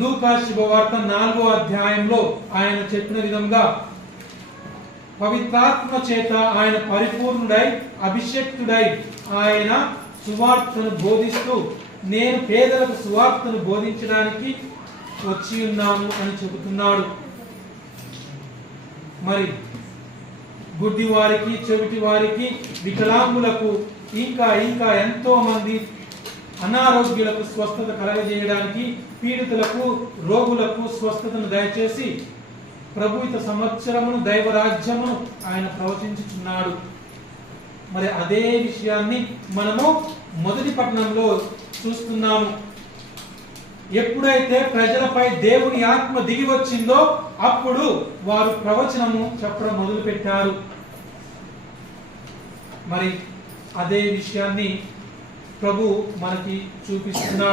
లూకా శుభవార్త 4వ అధ్యాయంలో ఆయన చెప్పిన విధంగా పవిత్రాత్మ చేత ఆయన పరిపూర్ణుడై అభిషేక్తుడై ఆయన సువార్తను బోధిస్తూ నేను పేదలకు సువార్తను బోధించడానికి వచ్చి ఉన్నాను అని చెబుతున్నాడు. మరి గుడ్డి వారికి, చెవిటి వారికి, వికలాంగులకు, ఇంకా ఎంతో మంది అనారోగ్యులకు స్వస్థత కలగజేయడానికి, పీడితులకు, రోగులకు స్వస్థతను దయచేసి ప్రభుత్వ సంవత్సరమును, దైవరాజ్యమును ఆయన ప్రవచించుచున్నాడు. మరి అదే విషయాన్ని మనము మొదటి పట్టణంలో చూస్తున్నాము. ఎప్పుడైతే ప్రజలపై దేవుని ఆత్మ దిగి వచ్చిందో అప్పుడు వారు ప్రవచనము చెప్పడం మొదలు పెట్టారు. మరి అదే విషయాన్ని ప్రభు మనకి చూపిస్తున్నాడు.